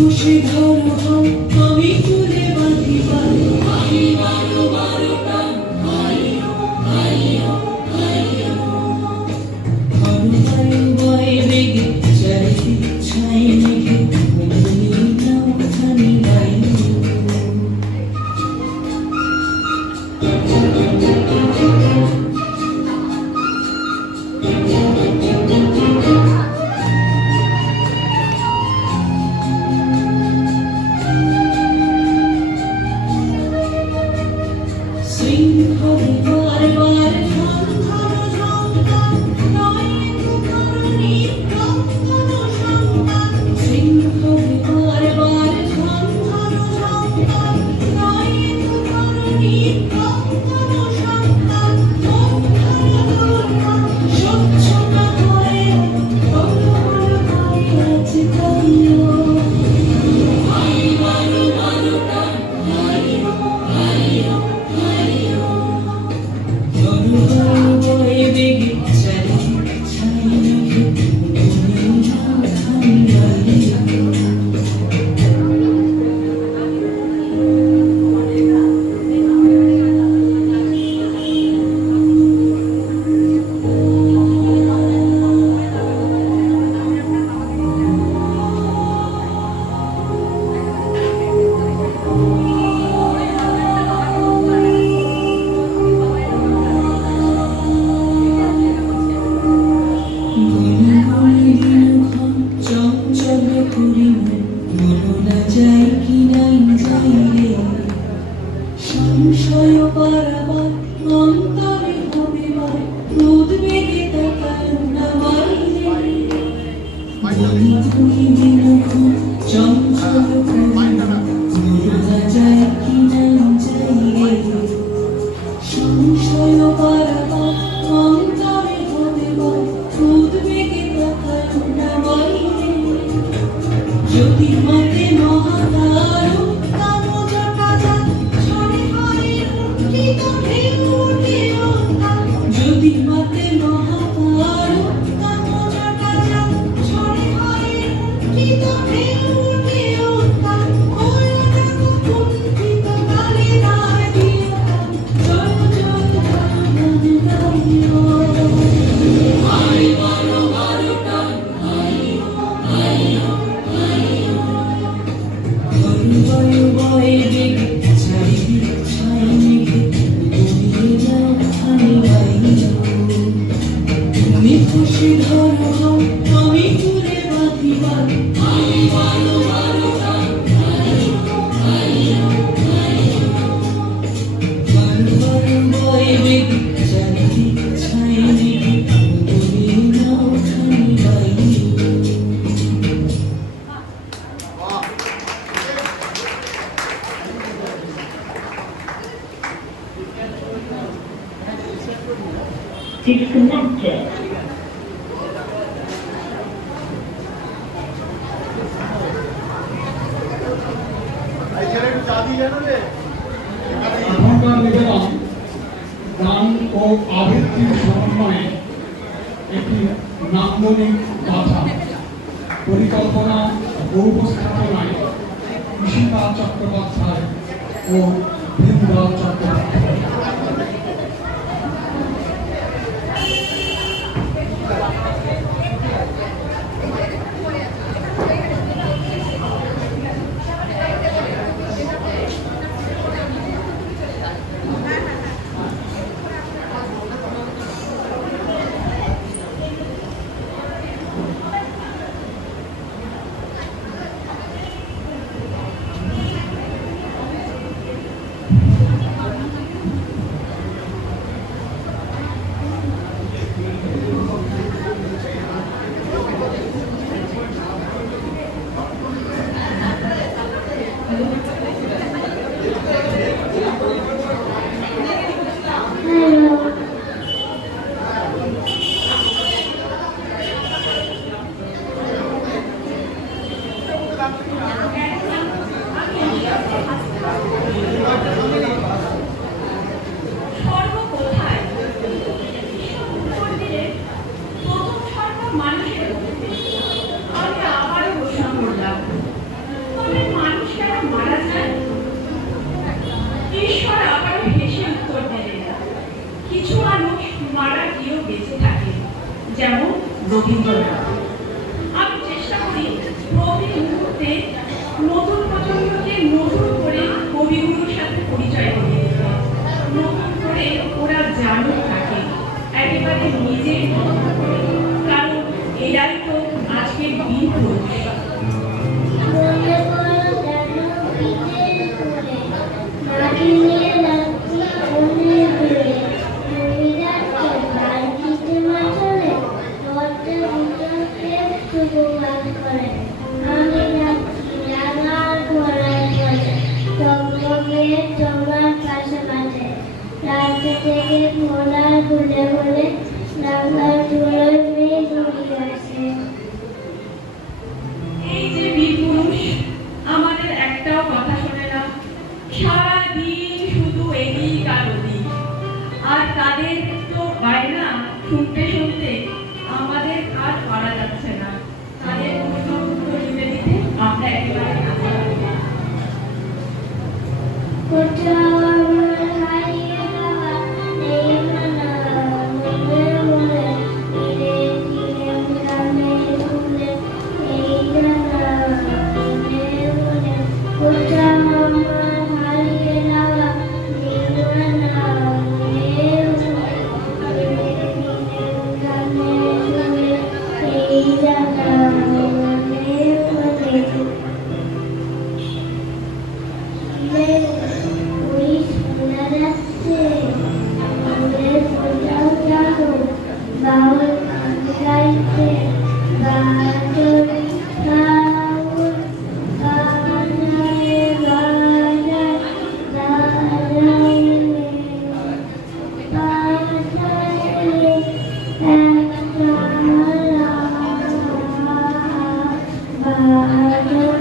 খুশি ধরো আমি তুলে বাঁধি পারে আমি বারো বারোটা আইও আইও আইও বায়ু বায়ু বয়ে বেগে চারিদিক ছাই মেঘে বদলি নাও খানি বায়ু Disconnected. এখনকার নিবেদন গান ও আবৃত্তির সমন্বয়ে একটি নান্দনিক গাথা পরিকল্পনা ও উপস্থাপনায় ঈশিতা চট্টোপাধ্যায় ও বৃন্দা চট্টোপাধ্যায়। যেমন রবীন্দ্রনাথ। আমি চেষ্টা করি প্রতি মুহূর্তে নতুন প্রজন্মকে নতুন করে কবিগুরুর সাথে পরিচয় করিয়ে দিতে, নতুন করে ওরা জানুক থাকে একেবারে নিজের মতো করে, কারণ এরাই তো আজকের বীর পুরুষ। মনে করো যেন পিঠের করে মাটি নিয়ে যাচ্ছি অনেক দূরে। তুমি যাচ্ছ বালতিতে মাছলে, দরজা দুটোকে শুধু কাজ করে। আমি যাচ্ছি রাঙার ঘোড়ার পথে, টকটকে তোমার পাশে পাশে। রাস্তা থেকে ঘোড়া ঘুরে ঘুরে রাঙার ধুলোয় মেঘ উড়ে আসে। এই যে বীর পুরুষ আমাদের একটাও কথা শোনে না, সারাদিন শুধু এদিক আর ওদিক, আর তাদের তো বায়না শুনতে শুনতে আমাদের আর পারা যাচ্ছে না। তাদের প্রশ্ন উত্তর দিতে দিতে আমরা একেবারে নাচা হয়ে যাই। কোথাও আমার হারিয়ে যাওয়া নেই মানা, মনে মনে ধীরে ধীরে গ্রামে ঘুরে এই জানা মনে মনে। কোথাও আমার হারিয়ে যাওয়া নেই মানা, মনে মনে ধীরে ধীরে গ্রামে ঘুরে এই জানা মনে মনে। ওই শোনা যাচ্ছে আমাদের কোথাও জানো বাউল গান গাইছে, বাদল বাউল বাজায় বাজায় বাজায় বাজায় একটা বাদল